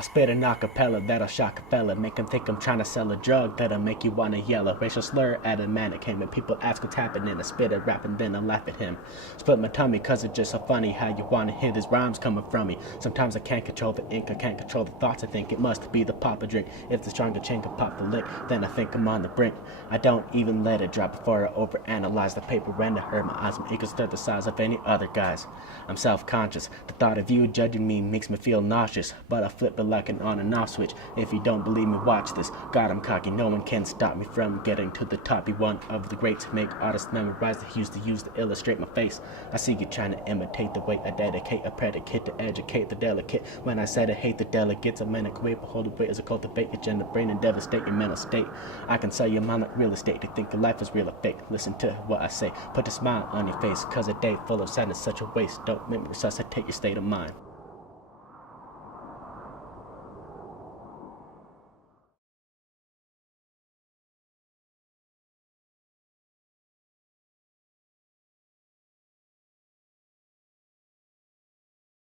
I spit an acapella that'll shock a fella, make him think I'm trying to sell a drug that'll make you wanna yell. A racial slur at a mannequin when people ask what's happening. I spit a rap and then I laugh at him. Split my tummy cause it's just so funny how you wanna hear these rhymes coming from me. Sometimes I can't control the ink, I can't control the thoughts. I think it must be the pop I drink. If the stronger chain can pop the lick, then I think I'm on the brink. I don't even let it drop before I overanalyze the paper and I hurt my eyes. My ego's the size of any other guy's. I'm self-conscious. The thought of you judging me makes me feel nauseous, but I flip it like an on and off switch. If you don't believe me, watch this. God, I'm cocky, no one can stop me from getting to the top. Be one of the greats, make artists memorize the hues to use to illustrate my face. I see you trying to imitate the way I dedicate a predicate to educate the delicate. When I said I hate the delegates, I meant a way, but hold the weight as I cultivate your gender brain and devastate your mental state. I can sell your mind like real estate to think your life is real or fake. Listen to what I say, put a smile on your face, cause a day full of sadness such a waste. Don't make me resuscitate your state of mind.